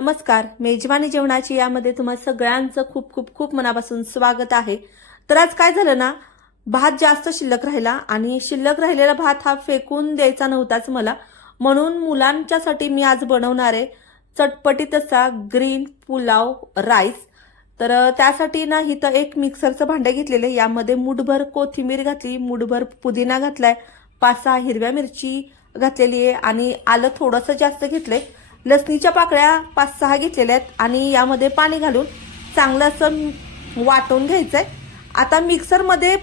नमस्कार मेजवानी जेवणाची यामध्ये तुम्हा सगळ्यांचं खूप खूप खूप मनापासून स्वागत आहे. तर आज काय झालं ना भात जास्त शिल्लक राहिला आणि शिल्लक राहिलेला भात हा फेकून द्यायचा नव्हताच मला. म्हणून मुलांच्यासाठी मी आज बनवणार आहे चटपटीत असा ग्रीन पुलाव राईस. तर त्यासाठी ना इथं एक मिक्सरचं भांडे घेतलेलं आहे. यामध्ये मुठभर कोथिंबीर घातली मुठभर पुदिना घातलाय पाच सहा हिरव्या मिरची घातलेली आहे आणि आलं थोडंसं जास्त घेतलंय. लसणीच्या पाकळ्या पाच सहा घेतलेल्या आहेत आणि यामध्ये पाणी घालून चांगलं असं वाटून आहे आता मिक्सरमध्ये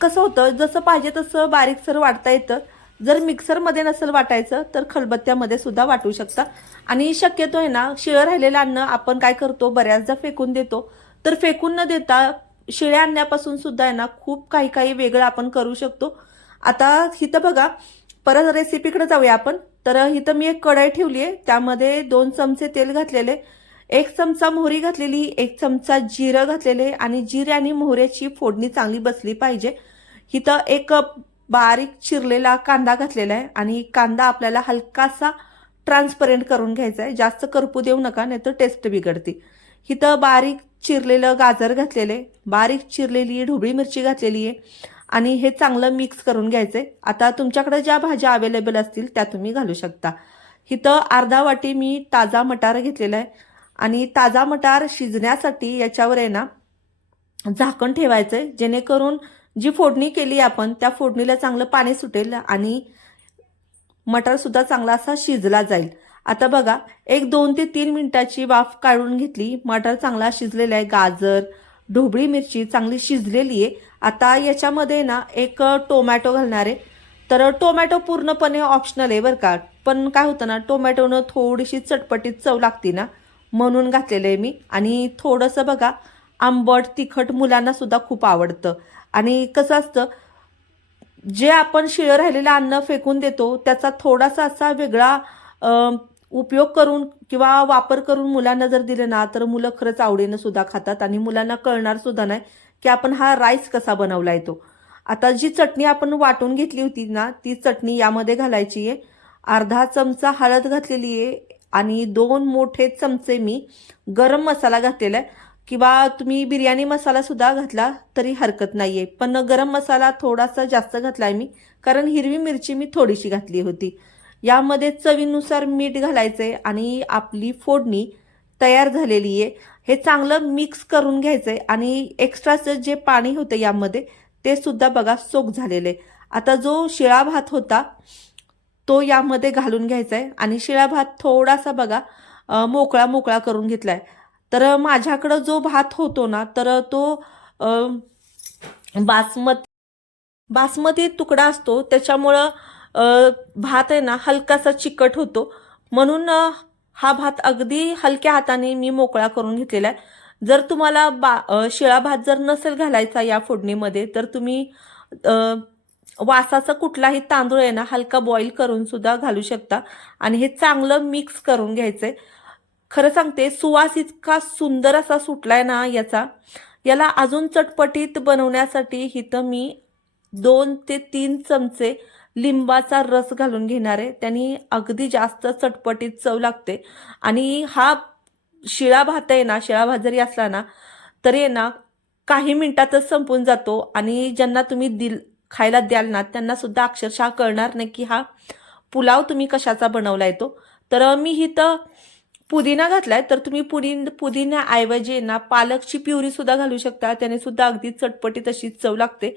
कसं होतं जसं पाहिजे तसं बारीकसर वाटता येतं. जर मिक्सरमध्ये नसेल वाटायचं तर खलबत्त्यामध्ये सुद्धा वाटू शकता. आणि शक्यतो आहे ना शिळं राहिलेलं अन्न आपण काय करतो बऱ्याचदा फेकून देतो. तर फेकून न देता शिळ्या आणण्यापासून सुद्धा आहे ना खूप काही काही वेगळं आपण करू शकतो. आता इथं बघा परत रेसिपीकडे जाऊया आपण. तर इथं मी एक कढाई ठेवली आहे. त्यामध्ये दोन चमचे तेल घातलेले एक चमचा मोहरी घातलेली एक चमचा जिरं घातलेले आणि जिरे आणि मोहऱ्याची फोडणी चांगली बसली पाहिजे. इथं एक बारीक चिरलेला कांदा घातलेला आहे आणि कांदा आपल्याला हलकासा ट्रान्सपरंट करून घ्यायचा आहे. जास्त करपू देऊ नका नाही तर टेस्ट बिघडते. इथं बारीक चिरलेलं गाजर घातलेले बारीक चिरलेली ढोबळी मिरची घातलेली आहे. आणि हे चांगलं मिक्स करून घ्यायचं आहे आता तुमच्याकडे ज्या भाज्या अवेलेबल असतील त्या तुम्ही घालू शकता. इथं अर्धा वाटी मी ताजा मटार घेतलेला आहे. आणि ताजा मटार शिजण्यासाठी याच्यावर आहे ना झाकण ठेवायचं आहे जेणेकरून जी फोडणी केली आपण त्या फोडणीला चांगलं पाणी सुटेल आणि मटारसुद्धा चांगला असा शिजला जाईल. आता बघा एक दोन ते तीन मिनिटाची वाफ काढून घेतली मटार चांगला शिजलेला आहे. गाजर ढोबळी मिरची चांगली शिजलेली आहे. आता याच्यामध्ये ना एक टोमॅटो घालणार आहे. तर टोमॅटो पूर्णपणे ऑप्शनल आहे बरं का. पण काय होतं ना टोमॅटोनं थोडीशी चटपटीत चव लागते ना म्हणून घातलेलं आहे मी. आणि थोडंसं बघा आंबट तिखट मुलांना सुद्धा खूप आवडतं. आणि कसं असतं जे आपण शिळं राहिलेलं अन्न फेकून देतो त्याचा थोडासा असा वेगळा उपयोग करून किंवा वापर करून मुलांना जर दिलं ना तर मुलं खरंच आवडीनं सुद्धा खातात आणि मुलांना कळणार सुद्धा नाही की आपण हा राईस कसा बनवला आहे तो. आता जी चटणी आपण वाटून घेतली होती ना ती चटणी यामध्ये घालायची आहे. अर्धा चमचा हळद घातलेली आहे आणि दोन मोठे चमचे मी गरम मसाला घातलेला आहे. किंवा तुम्ही बिर्याणी मसाला सुद्धा घातला तरी हरकत नाही आहे पण गरम मसाला थोडासा जास्त घातला आहे मी कारण हिरवी मिरची मी थोडीशी घातली होती. यामध्ये चवीनुसार मीठ घालायचंय आणि आपली फोडणी तयार झालेली आहे. हे चांगलं मिक्स करून घ्यायचंय आणि एक्स्ट्राचं जे पाणी होतं यामध्ये ते सुद्धा बघा सोक झालेलं आहे. आता जो शिळा भात होता तो यामध्ये घालून घ्यायचा आहे आणि शिळा भात थोडासा बघा मोकळा मोकळा करून घेतलाय. तर माझ्याकडं जो भात होतो ना तर तो बासमती बासमती तुकडा असतो. त्याच्यामुळं भात आहे ना हलकासा चिकट होतो. म्हणून हा भात अगदी हलक्या हाताने मी मोकळा करून घेतलेला आहे. जर तुम्हाला बा शिळा भात जर नसेल घालायचा या फोडणीमध्ये तर तुम्ही वासाचा कुठलाही तांदूळ आहे ना हलका बॉईल करून सुद्धा घालू शकता. आणि हे चांगलं मिक्स करून घ्यायचंय. खरं सांगते सुवास इतका सुंदर असा सुटलाय ना याचा. याला अजून चटपटीत बनवण्यासाठी इथं मी दोन ते तीन चमचे लिंबाचा रस घालून घेणार आहे. त्यांनी अगदी जास्त चटपटीत चव लागते. आणि हा शिळा भात आहे ना शिळा भात जरी असला ना तरी आहे ना काही मिनिटातच संपून जातो. आणि ज्यांना तुम्ही दिल खायला द्याल ना त्यांना सुद्धा अक्षरशः कळणार नाही की हा पुलाव तुम्ही कशाचा बनवला तो. तर मी इथं पुदिना घातलाय. तर तुम्ही पुदि पुदिन्याऐवजी ना पालकची प्युरी सुद्धा घालू शकता. त्याने सुद्धा अगदी चटपटीत अशी चव लागते.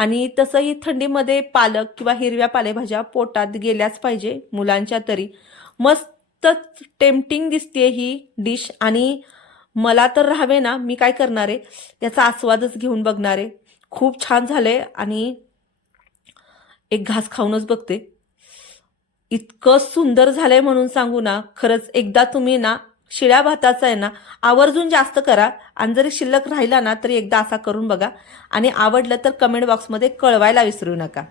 आणि तसंही थंडीमध्ये पालक किंवा हिरव्या पालेभाज्या पोटात गेल्याच पाहिजे मुलांच्या तरी. मस्त टेम्पटिंग दिसते ही डिश आणि मला तर राहावे ना मी काय करणार? आहे याचा आस्वादच घेऊन बघणार. आहे खूप छान झालंय आणि एक घास खाऊनच बघते. इतकं सुंदर झालंय म्हणून सांगू ना खरंच एकदा तुम्ही ना शिळ्या भाताचा आहे ना आवर्जून जास्त करा. आणि जरी शिल्लक राहिला ना तरी एकदा असा करून बघा. आणि आवडलं तर कमेंट बॉक्समध्ये कळवायला विसरू नका.